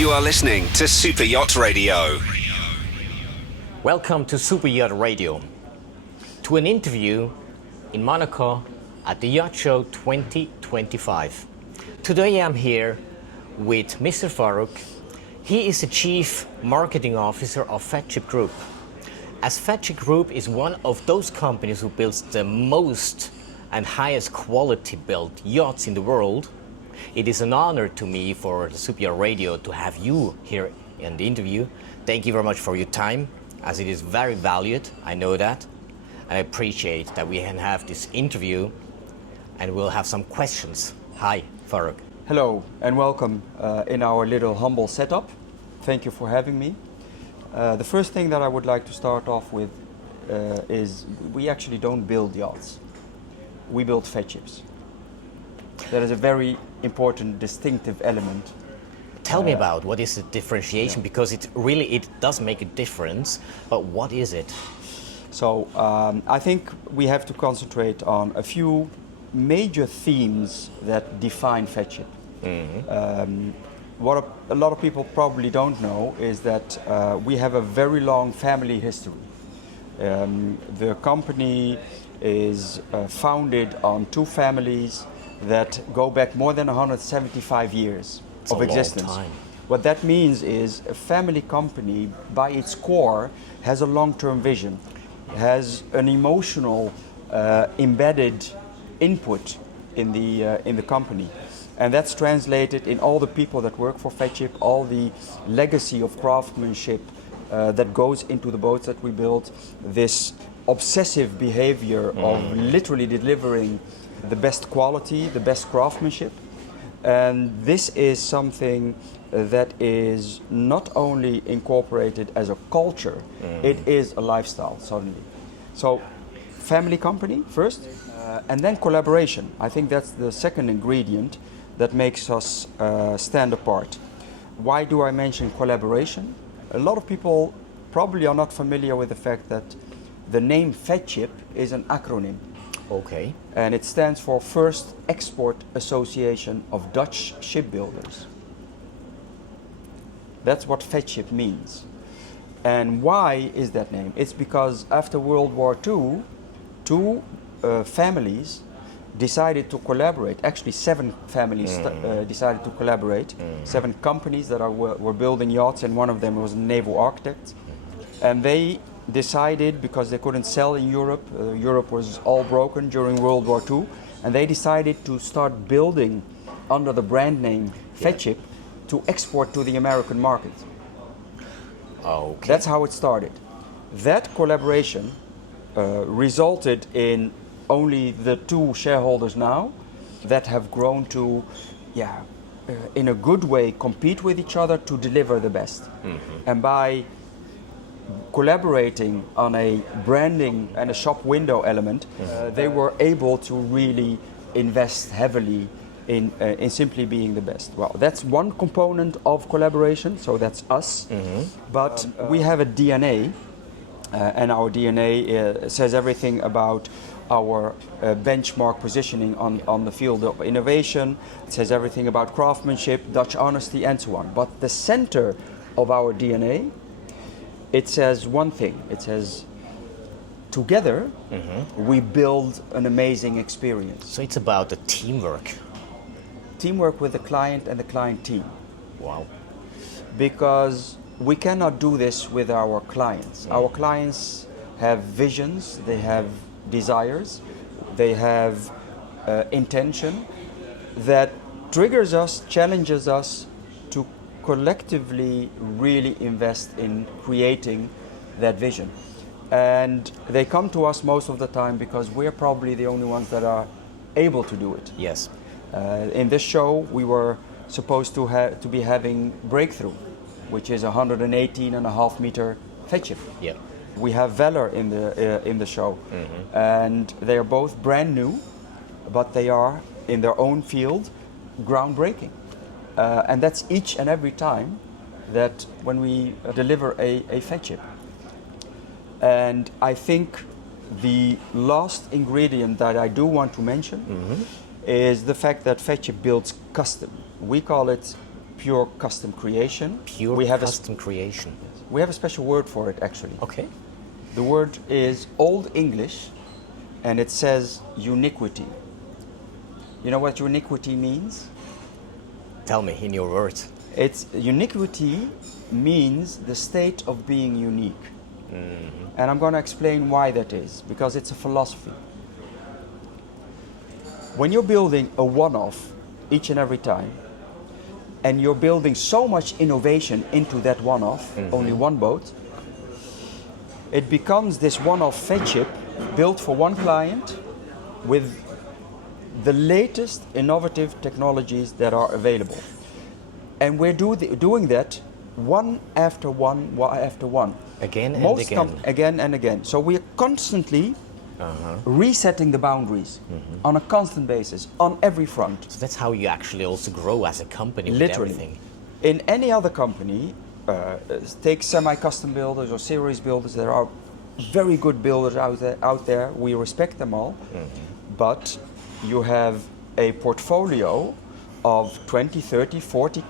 You are listening to Super Yacht Radio. Welcome to Super Yacht Radio, to an interview in Monaco at the Yacht Show 2025. Today I'm here with Mr. Faruk. He is the Chief Marketing Officer of Feadship Group. As Feadship Group is one of those companies who builds the most and highest quality built yachts in the world, it is an honor to me for the Super Yacht Radio to have you here in the interview. Thank you very much for your time, as it is very valued, I know that. And I appreciate that we can have this interview and we'll have some questions. Hi, Faruk. Hello and welcome in our little humble setup. Thank you for having me. The first thing that I would like to start off with is we actually don't build yachts. We build Feadships. That is a very important distinctive element. Tell me about what is the differentiation, because it does make a difference, but what is it? So I think we have to concentrate on a few major themes that define Feadship. What a lot of people probably don't know is that we have a very long family history. The company is founded on two families that go back more than 175 years of existence. Long time. What that means is a family company by its core has a long-term vision, has an emotional embedded input in the company. And that's translated in all the people that work for Feadship, all the legacy of craftsmanship that goes into the boats that we build, this obsessive behavior of literally delivering the best quality, the best craftsmanship. And this is something that is not only incorporated as a culture, it is a lifestyle suddenly. So family company first, and then collaboration. I think that's the second ingredient that makes us stand apart. Why do I mention collaboration? A lot of people probably are not familiar with the fact that the name Feadship is an acronym. Okay. And it stands for First Export Association of Dutch Shipbuilders. That's what Feadship means. And why is that name? It's because after World War II, two families decided to collaborate. Actually, seven families decided to collaborate. Seven companies that were building yachts, and one of them was a naval architect. And they decided, because they couldn't sell in Europe, Europe was all broken during World War II, and they decided to start building under the brand name Feadship to export to the American market. Okay. That's how it started. That collaboration resulted in only the two shareholders now that have grown to, in a good way, compete with each other to deliver the best. And by collaborating on a branding and a shop window element, they were able to really invest heavily in simply being the best. Well, that's one component of collaboration, so that's us. But we have a DNA, and our DNA says everything about our benchmark positioning on the field of innovation. It says everything about craftsmanship, Dutch honesty, and so on. But the center of our DNA, it says one thing. It says, together, we build an amazing experience. So it's about the teamwork. Teamwork with the client and the client team. Wow. Because we cannot do this with our clients. Our clients have visions, they have desires, they have intention that triggers us, challenges us to collectively really invest in creating that vision. And they come to us most of the time because we're probably the only ones that are able to do it. Yes. In this show, we were supposed to be having Breakthrough, which is a 118.5 meter Feadship. Yeah. We have Valor in the show, and they are both brand new, but they are in their own field groundbreaking. And that's each and every time that when we deliver a Feadship. And I think the last ingredient that I do want to mention is the fact that Feadship builds custom. We call it pure custom creation. Pure we have custom creation. We have a special word for it, actually. Okay. The word is Old English, and it says uniquity. You know what uniquity means? Tell me in your words. It's uniquity means the state of being unique. And I'm going to explain why that is, because it's a philosophy. When you're building a one-off each and every time, and you're building so much innovation into that one-off, only one boat, it becomes this one-off Feadship built for one client with the latest innovative technologies that are available. And we're doing that one after one after one. Again and again. Again and again. So we're constantly resetting the boundaries on a constant basis, on every front. So that's how you actually also grow as a company with Literally. everything. In any other company, take semi-custom builders or series builders, there are very good builders out there. We respect them all. But you have a portfolio of 20, 30, 40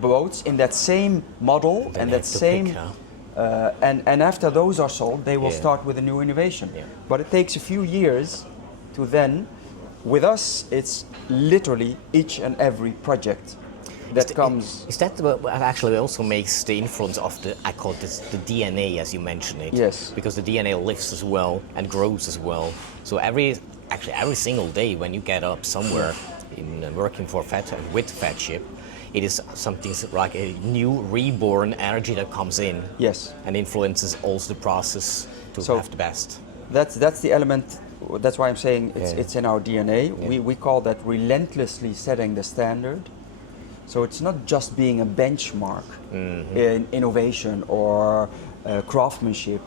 boats in that same model and that same... and after those are sold, they will start with a new innovation. But it takes a few years to then, with us, it's literally each and every project that comes. Is that what actually also makes the influence of the, I call this the DNA, as you mentioned it? Yes. Because the DNA lives as well and grows as well. So every single day when you get up somewhere in working for with Feadship, it is something like a new reborn energy that comes in. Yes. And influences also the process to have the best. That's the element. That's why I'm saying it's in our DNA. We call that relentlessly setting the standard. So it's not just being a benchmark in innovation or craftsmanship,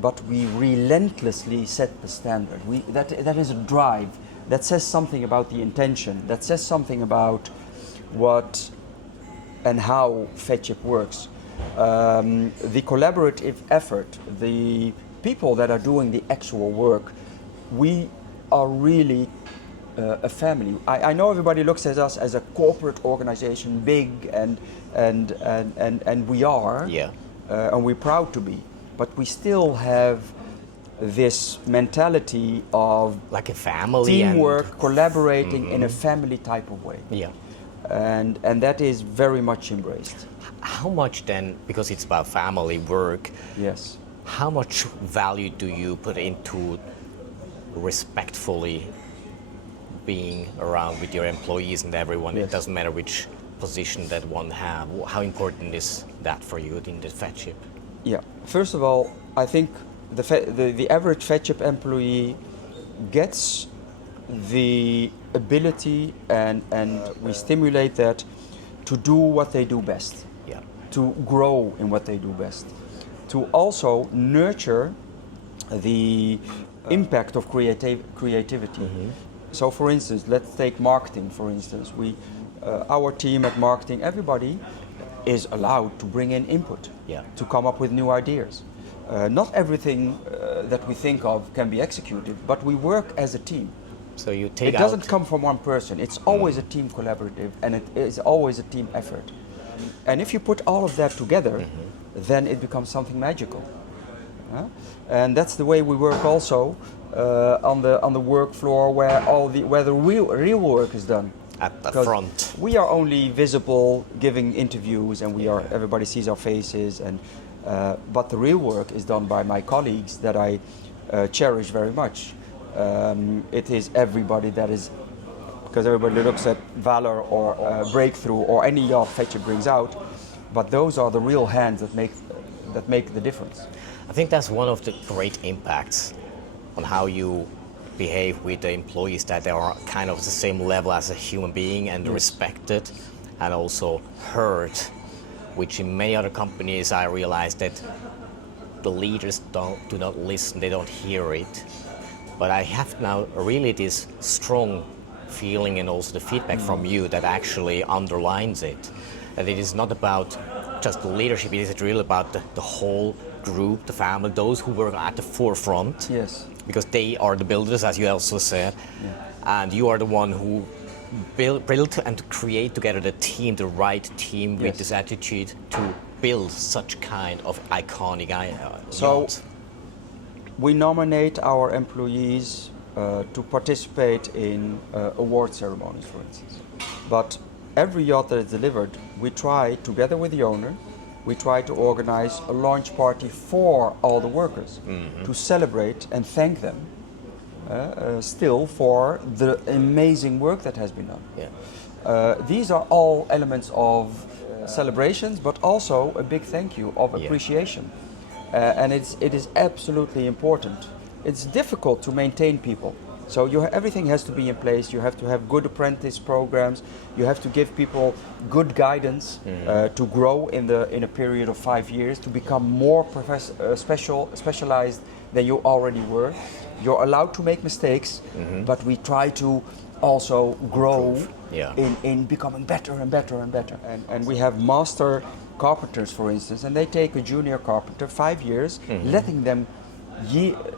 but we relentlessly set the standard. That is a drive. That says something about the intention. That says something about what and how Feadship works. The collaborative effort, the people that are doing the actual work, we are really a family. I know everybody looks at us as a corporate organization, big, and we are, and we're proud to be, but we still have this mentality of like a family, teamwork, collaborating in a family type of way. And that is very much embraced. How much then, because it's about family work, yes, how much value do you put into respectfully being around with your employees and everyone? It doesn't matter which position that one have. How important is that for you in the Feadship? Yeah, first of all, I think the average Feadship employee gets the ability, and we stimulate that, to do what they do best, to grow in what they do best, to also nurture the impact of creativity. So for instance, let's take marketing, for instance. Our team at marketing, everybody is allowed to bring in input, to come up with new ideas. Not everything that we think of can be executed, but we work as a team. So you take it doesn't come from one person. It's always a team collaborative, and it is always a team effort. And if you put all of that together, then it becomes something magical. And that's the way we work also on the work floor, where the real work is done. At the front. We are only visible, giving interviews, and everybody sees our faces, but the real work is done by my colleagues that I cherish very much. It is everybody that is, because everybody looks at Valor or Breakthrough or any yacht Feadship brings out, but those are the real hands that make the difference. I think that's one of the great impacts on how you behave with the employees, that they are kind of the same level as a human being and respected and also heard, which in many other companies I realized that the leaders do not listen, they don't hear it. But I have now really this strong feeling, and also the feedback from you that actually underlines it. That it is not about just the leadership, it is really about the whole group, the family, those who work at the forefront. Yes. Because they are the builders, as you also said, and you are the one who build and to create together the team, the right team with Yes. this attitude to build such kind of iconic So- yacht? We nominate our employees to participate in award ceremonies, for instance. But every yacht that is delivered, we try, together with the owner, we try to organize a launch party for all the workers to celebrate and thank them still for the amazing work that has been done. Yeah. These are all elements of celebrations, but also a big thank you of Yeah. appreciation. And it is absolutely important. It's difficult to maintain people. So everything has to be in place. You have to have good apprentice programs. You have to give people good guidance to grow in a period of 5 years, to become more specialized than you already were. You're allowed to make mistakes, but we try to also grow Yeah. in becoming better and better and better. And we have master carpenters, for instance, and they take a junior carpenter 5 years, letting them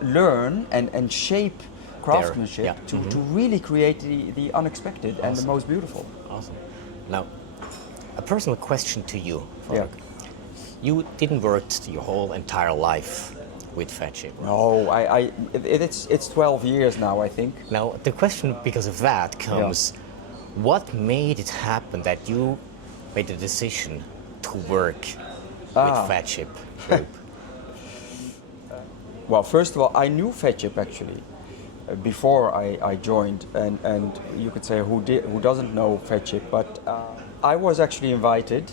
learn and shape craftsmanship yeah. to really create the unexpected and the most beautiful. Awesome. Now, a personal question to you, Faruk. Yeah. You didn't work your whole entire life with Feadship. No, it's 12 years now, I think. Now, the question because of that comes, what made it happen that you made the decision to work with Feadship Group? Well, first of all, I knew Feadship actually before I joined, and you could say who doesn't know Feadship, but I was actually invited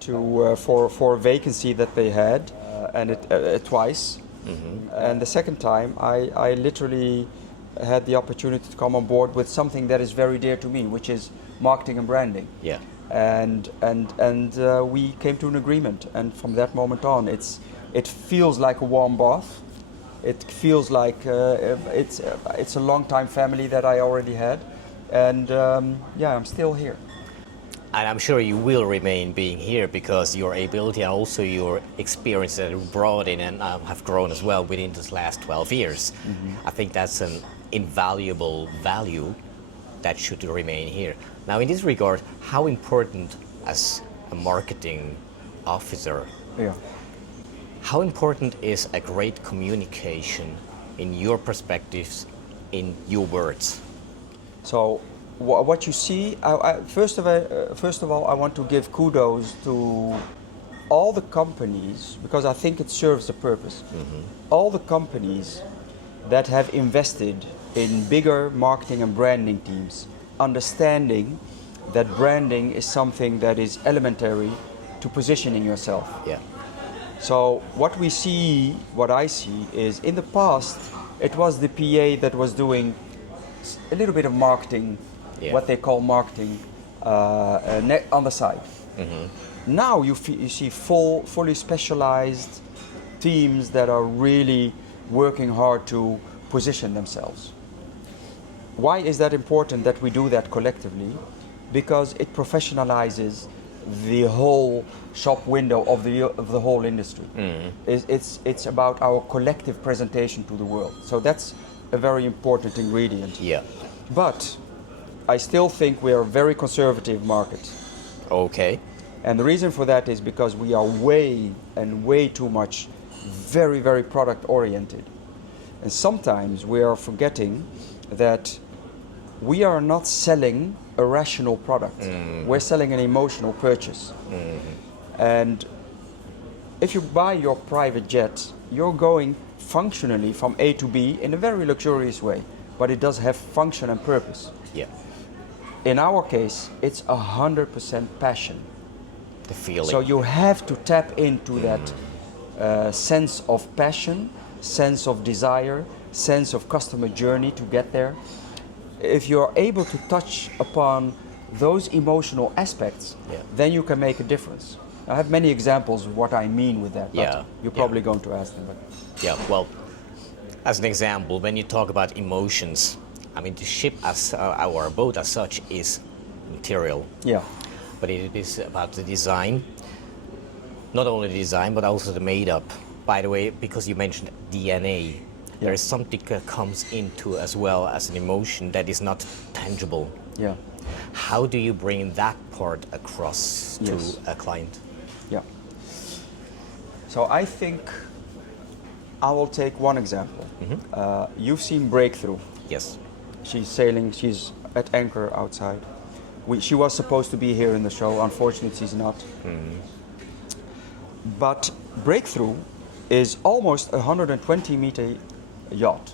for a vacancy that they had, and twice. And the second time, I literally had the opportunity to come on board with something that is very dear to me, which is marketing and branding. Yeah. And we came to an agreement, and from that moment on, it feels like a warm bath. It feels like it's a long-time family that I already had, and I'm still here. And I'm sure you will remain being here because your ability and also your experience that you brought in and have grown as well within this last 12 years. I think that's an invaluable value that should remain here. Now, in this regard, how important as a marketing officer, Yeah. how important is a great communication in your perspectives, in your words? So what you see, first of all, I want to give kudos to all the companies, because I think it serves the purpose. All the companies that have invested in bigger marketing and branding teams, understanding that branding is something that is elementary to positioning yourself. Yeah. So what I see is, in the past, it was the PA that was doing a little bit of marketing, what they call marketing, on the side. Now you see fully specialized teams that are really working hard to position themselves. Why is that important that we do that collectively? Because it professionalizes the whole shop window of the whole industry. It's about our collective presentation to the world. So that's a very important ingredient. Yeah. But I still think we are a very conservative market. Okay. And the reason for that is because we are way too much very, very product oriented. And sometimes we are forgetting that we are not selling a rational product. We're selling an emotional purchase. And if you buy your private jet, you're going functionally from A to B in a very luxurious way, but it does have function and purpose. Yeah. In our case, it's 100% passion. The feeling. So you have to tap into that sense of passion, sense of desire, sense of customer journey to get there. If you're able to touch upon those emotional aspects, then you can make a difference. I have many examples of what I mean with that, but you're probably going to ask them. But Yeah, well, as an example, when you talk about emotions, I mean, the ship as our boat as such is material, yeah, but it is about the design. Not only the design, but also the made-up. By the way, because you mentioned DNA, there is something that comes into as well as an emotion that is not tangible. yeah. How do you bring that part across to Yes. a client? Yeah. So I think I will take one example. You've seen Breakthrough. Yes. She's sailing, she's at anchor outside. She was supposed to be here in the show, unfortunately she's not. But Breakthrough is almost a 120 meter yacht.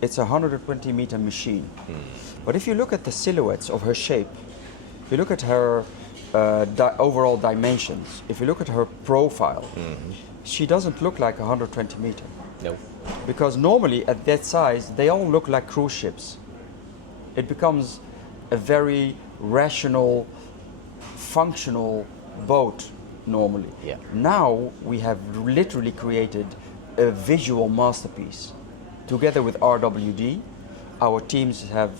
It's a 120 meter machine. But if you look at the silhouettes of her shape, if you look at her overall dimensions, if you look at her profile, she doesn't look like 120 meter. No. Because normally at that size, they all look like cruise ships. It becomes a very rational, functional boat normally. Yeah. Now we have literally created a visual masterpiece. Together with RWD, our teams have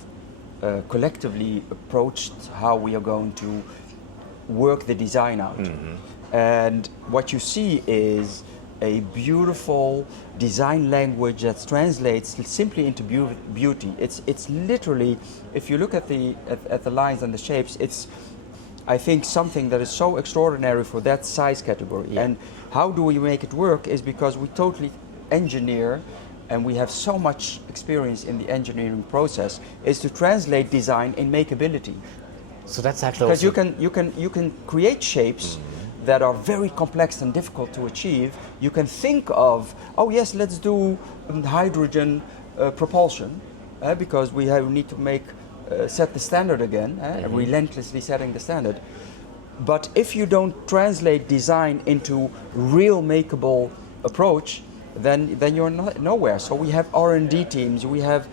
collectively approached how we are going to work the design out. And what you see is a beautiful design language that translates simply into beauty. It's literally, if you look at the lines and the shapes, it's, I think, something that is so extraordinary for that size category. Yeah. And how do we make it work is because we totally engineer, and we have so much experience in the engineering process, is to translate design in makeability. So that's actually Because also you can create shapes that are very complex and difficult to achieve. You can think of, oh yes, let's do hydrogen propulsion, because we need to set the standard again, relentlessly setting the standard. But if you don't translate design into real makeable approach, then you're nowhere. So we have R&D teams, we have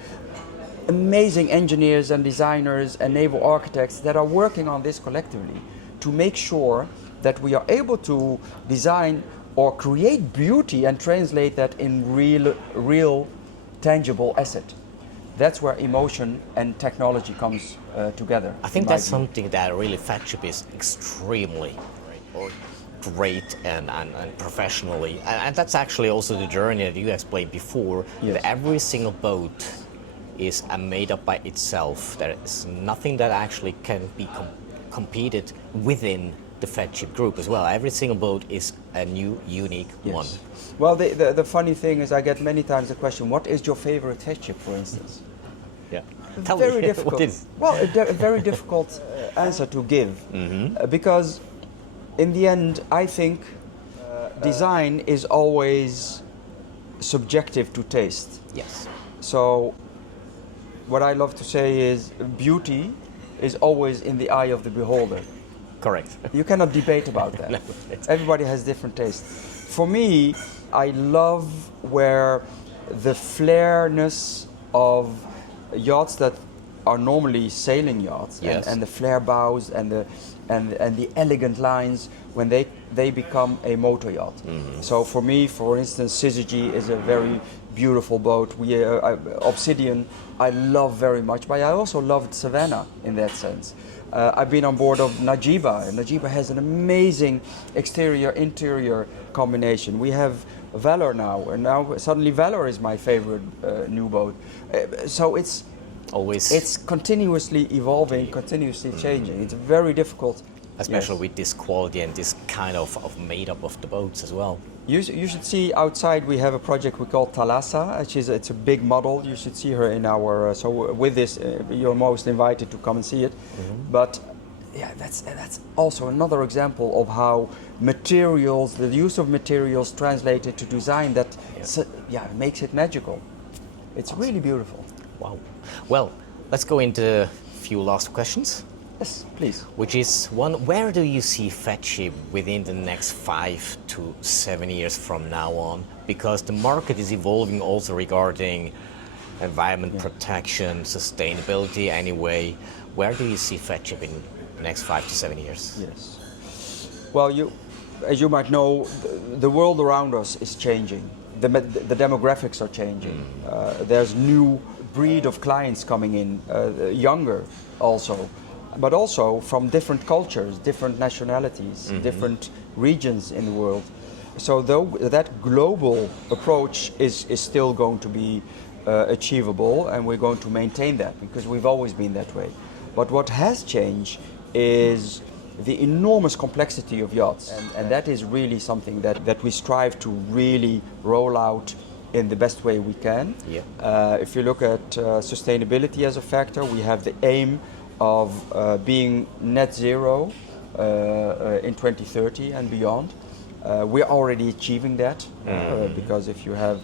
amazing engineers and designers and naval architects that are working on this collectively to make sure that we are able to design or create beauty and translate that in real tangible asset. That's where emotion and technology comes together. I think in my that's view. something that really Feadship is extremely great and professionally. And that's actually also the journey that you explained before. Yes. That every single boat is made up by itself. There is nothing that actually can be competed within the Feadship group as well. Every single boat is a new, unique one. Well, the funny thing is I get many times the question, what is your favorite Feadship, for instance? Yeah. Tell Very me, difficult. what is? Well, a very difficult answer to give, because in the end, I think design is always subjective to taste. Yes. So what I love to say is beauty is always in the eye of the beholder. Correct. You cannot debate about that. No, it's- Everybody has different taste. For me, I love where the flairness of yachts that are normally sailing yachts, Yes. and the flare bows and the elegant lines, when they become a motor yacht. So for me, for instance, Syzygy is a very beautiful boat. Obsidian, I love very much, but I also loved Savannah in that sense. I've been on board of Najiba, and Najiba has an amazing exterior-interior combination. We have Valor now, and now suddenly Valor is my favorite new boat. So it's continuously evolving, continuously changing. It's very difficult. Especially Yes. with this quality and this kind of made-up of the boats as well. You should see outside. We have a project we call Thalassa. It's a big model. You should see her in our. So with this, you're most invited to come and see it. But yeah, that's also another example of how materials, the use of materials translated to design, that makes it magical. It's really beautiful. Wow. Well, let's go into a few last questions. Yes, please. Which is one, where do you see Feadship within the next 5 to 7 years from now on? Because the market is evolving also regarding environment protection, sustainability anyway. Where do you see Feadship in the next 5 to 7 years? Yes. Well, as you might know, the world around us is changing. The demographics are changing. There's new breed of clients coming in, younger also, but also from different cultures, different nationalities, different regions in the world. So that global approach is still going to be achievable, and we're going to maintain that because we've always been that way. But what has changed is the enormous complexity of yachts, and that is really something that we strive to really roll out in the best way we can. Yeah. If you look at sustainability as a factor, we have the aim of being net zero in 2030 and beyond. We're already achieving that because if you have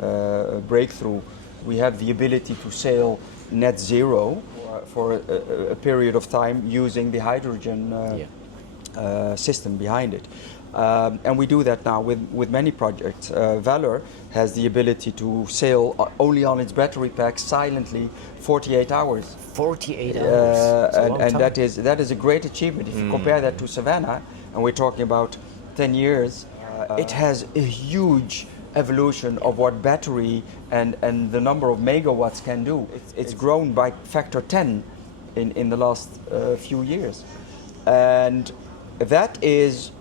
a breakthrough, we have the ability to sail net zero for a period of time using the hydrogen system behind it. And we do that now with many projects. Valor has the ability to sail only on its battery pack silently 48 hours. 48 hours. And that is a great achievement. If you compare that to Savannah, and we're talking about 10 years, it has a huge evolution of what battery and the number of megawatts can do. It's grown by factor 10 in the last few years. And that is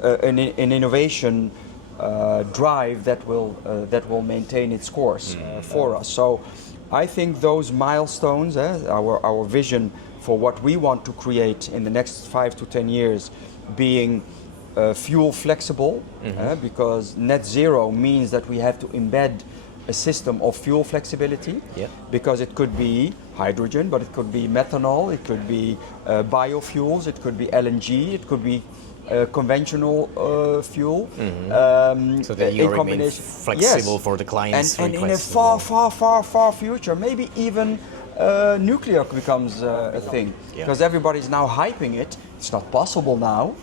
an innovation drive that will maintain its course for us. So I think those milestones, our vision for what we want to create in the next 5 to 10 years, being fuel flexible, because net zero means that we have to embed a system of fuel flexibility, because it could be hydrogen, but it could be methanol, it could be biofuels, it could be LNG, it could be conventional fuel. So that you remain flexible for the clients' and in a far future, maybe even nuclear becomes a thing, because everybody's now hyping it. It's not possible now.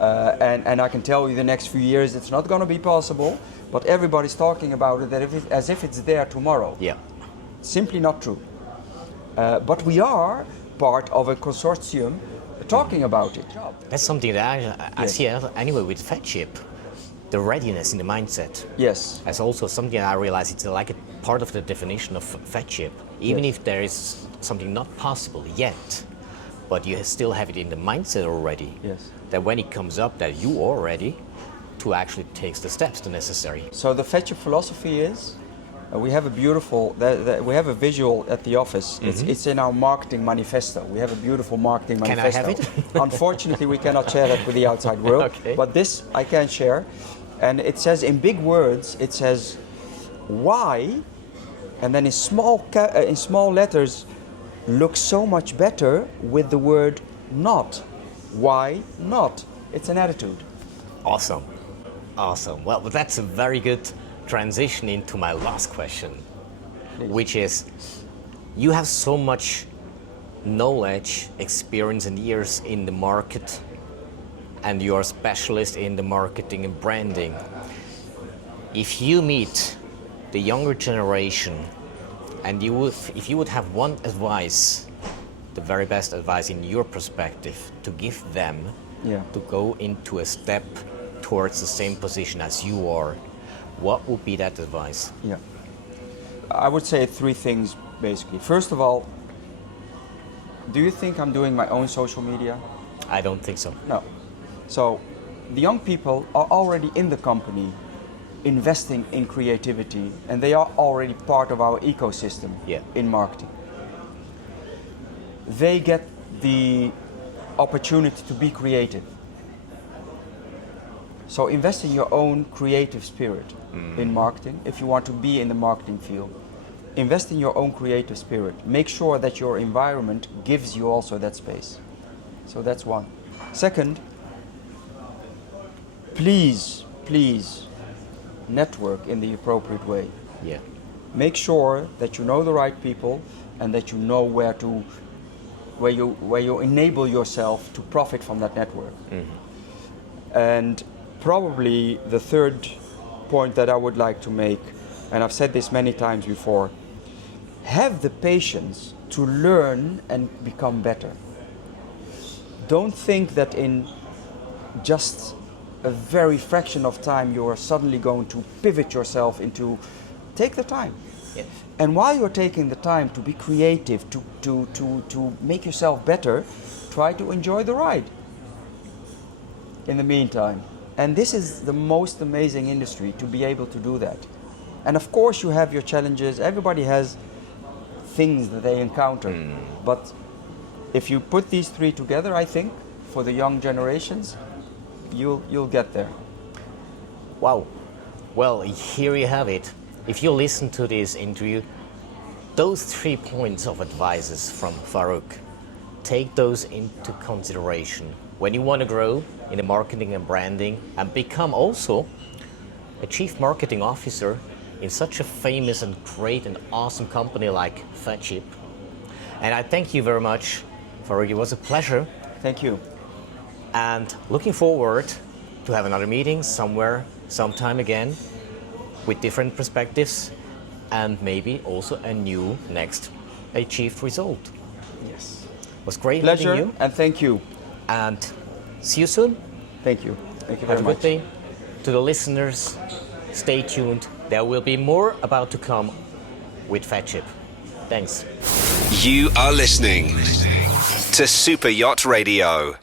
And I can tell you the next few years it's not going to be possible, but everybody's talking about it as if it's there tomorrow. Yeah. Simply not true. But we are part of a consortium talking about it. That's something that I see anyway with Feadship, the readiness in the mindset. Yes. That's also something I realize it's like a part of the definition of Feadship. Even if there is something not possible yet, but you still have it in the mindset already. Yes. That when it comes up, that you are ready to actually take the steps necessary. So the Feadship philosophy is, we have a beautiful, we have a visual at the office. It's in our marketing manifesto. We have a beautiful marketing manifesto. Can I have it? Unfortunately, we cannot share that with the outside world. Okay. But this I can share, and it says in big words. It says, "Why," and then in small letters, looks so much better with the word "not." Why not? It's an attitude. Awesome. Well, that's a very good transition into my last question, which is, you have so much knowledge, experience and years in the market, and you're a specialist in the marketing and branding. If you meet the younger generation and if you would have one advice, the very best advice in your perspective to give them to go into a step towards the same position as you are, what would be that advice? Yeah, I would say 3 things basically. First of all, do you think I'm doing my own social media? I don't think so. No. So the young people are already in the company investing in creativity, and they are already part of our ecosystem in marketing. They get the opportunity to be creative. So invest in your own creative spirit in marketing. If you want to be in the marketing field, invest in your own creative spirit. Make sure that your environment gives you also that space. So that's one. Second, please network in the appropriate way. Yeah. Make sure that you know the right people and that you know where you enable yourself to profit from that network. And probably the third point that I would like to make, and I've said this many times before, have the patience to learn and become better. Don't think that in just a very fraction of time you are suddenly going to pivot yourself into. Take the time. Yes. And while you're taking the time to be creative, to make yourself better, try to enjoy the ride in the meantime. And this is the most amazing industry to be able to do that. And of course you have your challenges. Everybody has things that they encounter. But if you put these three together, I think, for the young generations, you'll get there. Wow. Well, here you have it. If you listen to this interview, those 3 points of advices from Faruk, take those into consideration when you want to grow in the marketing and branding and become also a chief marketing officer in such a famous and great and awesome company like Feadship. And I thank you very much, Faruk. It was a pleasure. Thank you. And looking forward to have another meeting somewhere, sometime again, with different perspectives and maybe also a new next achieved result. Yes. It was great Pleasure meeting you. and thank you. And see you soon. Thank you. Thank you Have very a much. good day. To the listeners, stay tuned. There will be more about to come with Feadship. Thanks. You are listening to Super Yacht Radio.